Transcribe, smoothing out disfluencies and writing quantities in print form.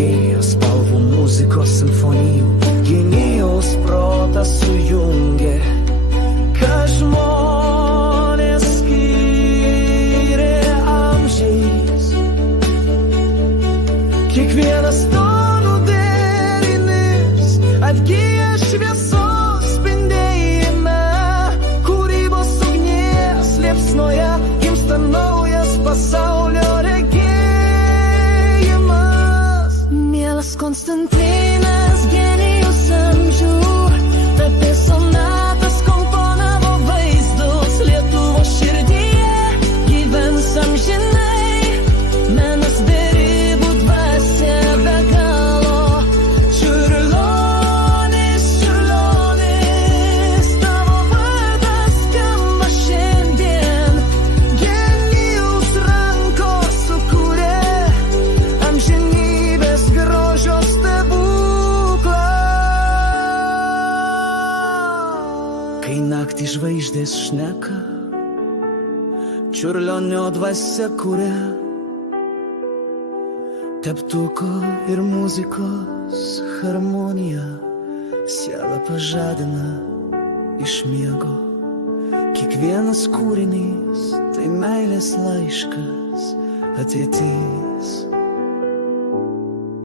genijos spalvų muzikos simfonijų, genijaus protas sujungė, kad žmonės skyrė amžiais. Kiekvienas tonų derinys atgyja šviesos spindėjime, kūrybos ugnies liepsnoje gimsta naujas pasaulio regėjimas. Mielas Konstantinas, genijus amžių, tapė sonatas, komponavo vaizdus, Lietuvos širdyje gyvens amžinai, menas derybų dvasia be galo. Čiurlionis, čiurlionis, tavo vardas skamba šiandien, genijaus rankos sukūrė amžinybės grožio stebuklą. Kai naktį žvaigždės šneka, Čiurlionio dvasia kuria teptuko ir muzikos harmonija, sielą pažadina iš miego. Kiekvienas kūrinys tai meilės laiškas, ateitis